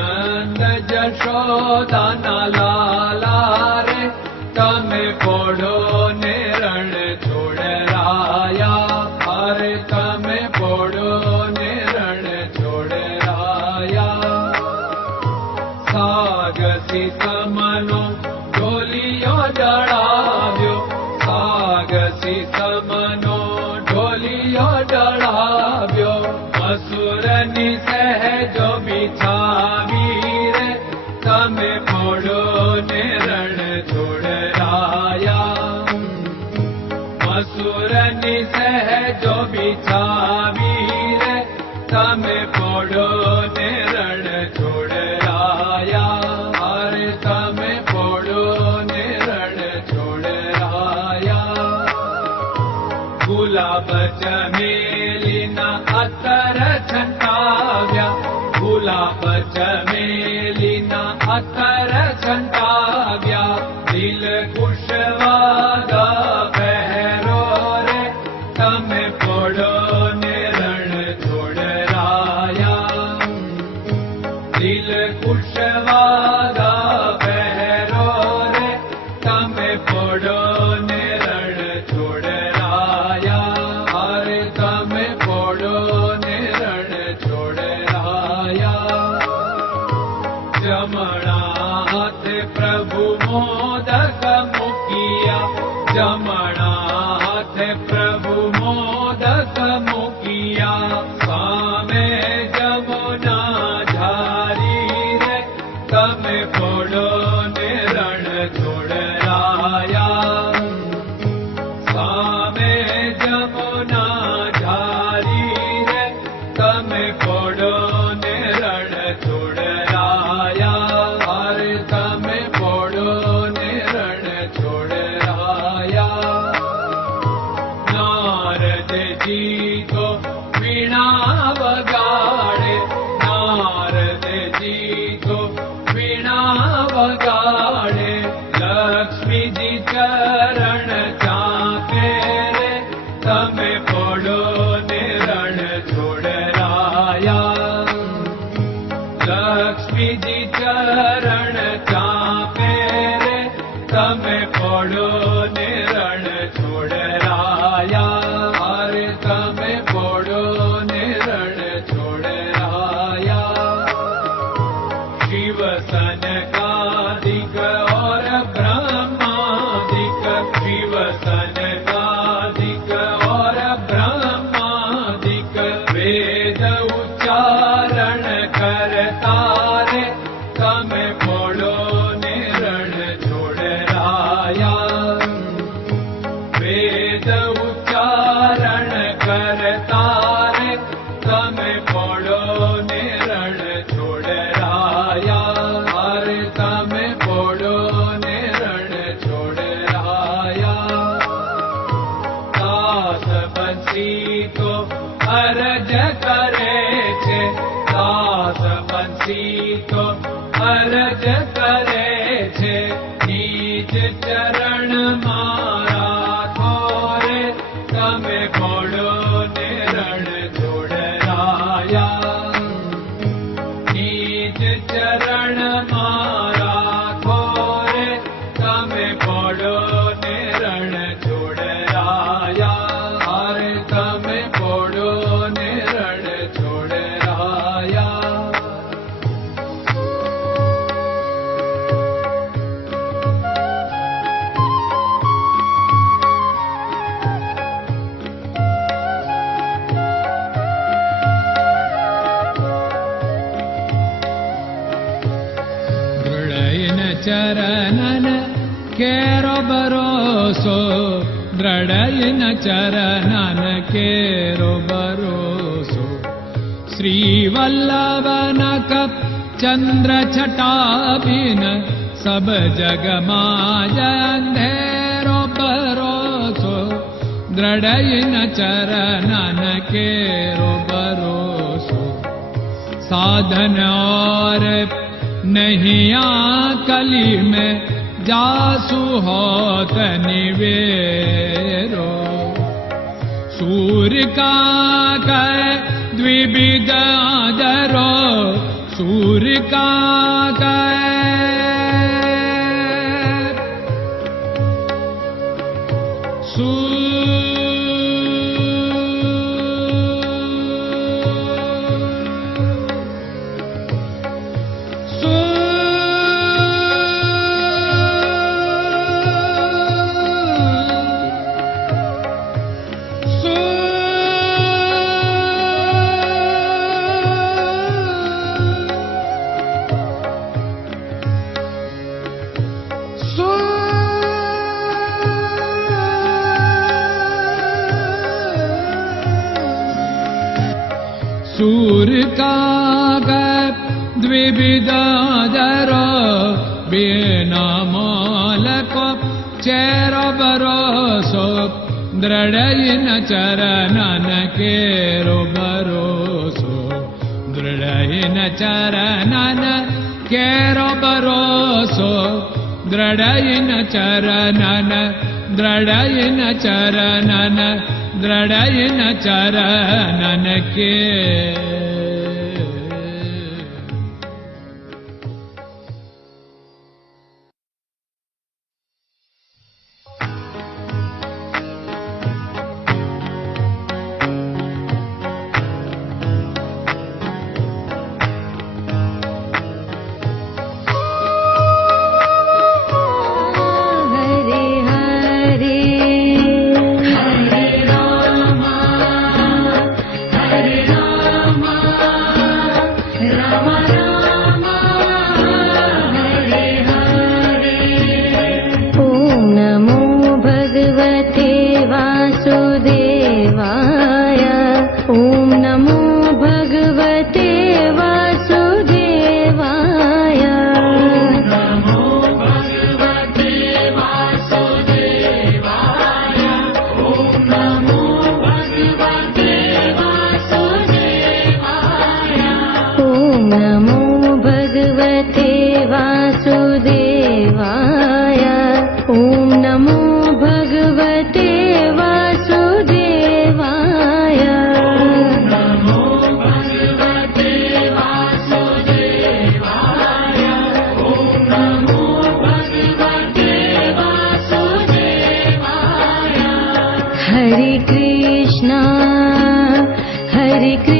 નંદ જશોદાના લાલા રે તમે પોડો ને રણ છોડરાયા. અરે તમે પોડો ને રણ છોડરાયા. સાગસી સમનો ઢોલિયો ડળાવ્યો. સાગસી સમનો ઢોલિયો ડળાવ્યો. મસુરની સહેજો બિછાવી રે તમે પોડો ને રણ છોડરાયા. મસુરની સહેજો બિછાવી રે તમે પોડો ને રણ છોડરાયા. અરે તમે પોડો ને રણ છોડરાયા. ગુલાબ ચમેલીના અત્તર છંટાવ્યા. ગુલાબ ચમેલીના અત્તર છંટાવ્યા. દિલ કુશવાદા પહેરો રે તમે પોડો ને રણ છોડરાયા. દિલ કુશવાદા પહેરો રે તમે પોડો ને રણ છોડરાયા. અરે તમે પોડો ને રણ છોડરાયા. જમણા હાથે પ્રભુ મોદક મૂકિયા. જમણા હાથે પ્રભુ મોદક મૂકિયા. સામે જમુના ઝારી રે તમે પોડો ને રણ છોડરાયા. સામે જમુના ઝારી રે તમે પોડો ને રણ છોડરાયા. અરે તમે પોડો ને રણ છોડરાયા. નારદજી તો વીણા વગાડે. નારદજી તો વીણા વગાડે. લક્ષ્મીજી ચરણ ચાપે રે તમે પોડો ને રણ છોડરાયા. લક્ષ્મીજી ચરણ ચાપે રે તમે પોડો ને રણ છોડરાયા. અરે તમે પોડો ને રણ છોડરાયા. શિવ સનકાદિક और ब्रह्मादिक. शिव सनकादिक और ब्रह्मादिक. वेद उच्चारण करता रे તમે પોડો ને રણ છોડરાયા. વેદ ઉચ્ચારણ કરતા રે તમે પોડો ને રણ છોડરાયા. અરે તમે પોડો ને રણ છોડરાયા. દાસ બંસી તો અરજ કરે છે. દાસ બંસી તો અરજ કરે છે. નીચ ચરણ મારા થોરે તમે પોડો ને રણ છોડરાયા. નીચ ચરણ મારા થોરે તમે પોડો ને રણ છોડરાયા. અરે તમે પોડો ને રણ છોડરાયા. ચરણન કેરો ભરોસો. દ્રઢયન ચરણન કેરો ભરોસો. શ્રી વલ્લભન કપ ચંદ્ર છટાબિન સબ જગમાં અંધેરો ભરોસો. દ્રઢયન ચરણન કેરો ભરોસો. साधन और नहीं कली में जासु होत निवेरो। सूर्य का कह द्विविध आदरो सूर्य का सूर्य का द्विविदाधर बिना मालको चेर भरोसो दृढ़ चरणन केरो भरोसो दृढ़ चरणन केरो भरोसो दृढ़ चरणन दृढ़ चरणन दृढ़ चरणन के Hare Krishna